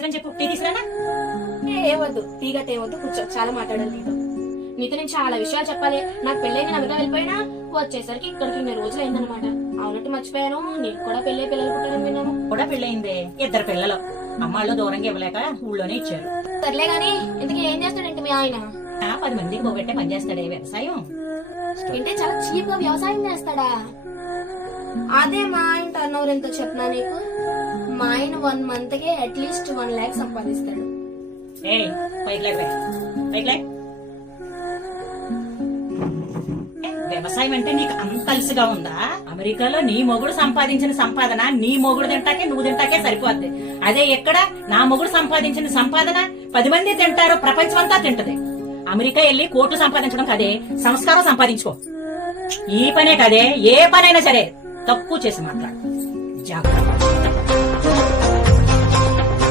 తెచ్చిరని చెప్పు, టీ తీసుకురానా? ఏవద్దు, టీగట్ ఏవద్దు, కూర్చో. చాలా మాట్లాడాలి నీతో నేను చాలా విషయాలు చెప్పాలి. నాకు పెళ్ళైన అమెరికా వెళ్ళిపోయినా వచ్చేసరికి ఇక్కడికి 2 రోజులు అయిందనమాట. అవునట్టు మర్చిపోయాను, నీకు కూడా పెళ్ళై పిల్లలు పుట్టారని విన్నాను. కూడా పెళ్ళయిందే, 2 పిల్లలు. అమ్మాళ్ళు దూరంగా ఇవ్వలేక ఊళ్ళోనే ఇచ్చారు. సర్లే గాని ఇంతకీ ఏం చేస్తాడంటే మీ ఆయన? 10 మందికి పోగొట్టే పని చేస్తాడే వ్యవసాయం. అంటే చాలా చీప్ గా వ్యవసాయం చేస్తాడా? అదే మా ఆయన టర్న్ ఓవర్ ఎంతో చెప్పినా నీకు. మా ఆయన 1 మంత్ కి అట్లీస్ట్ 1 lakh సంపాదిస్తాడు. ఏ పైకి వ్యవసాయం అంటే నీకు అంత అలసిగా ఉందా? అమెరికాలో నీ మొగుడు సంపాదించిన సంపాదన నీ మొగుడు తింటాకే నువ్వు తింటాకే సరిపోద్ది. అదే ఎక్కడ నా మొగుడు సంపాదించిన సంపాదన 10 మంది తింటారు, ప్రపంచం అంతా తింటది. అమెరికా వెళ్ళి కోట్లు సంపాదించడం కదే, సంస్కారం సంపాదించుకో. ఈ పనే కదే, ఏ పనైనా సరే తక్కువ చేసి మాట్లాడు. జాగ్రత్త.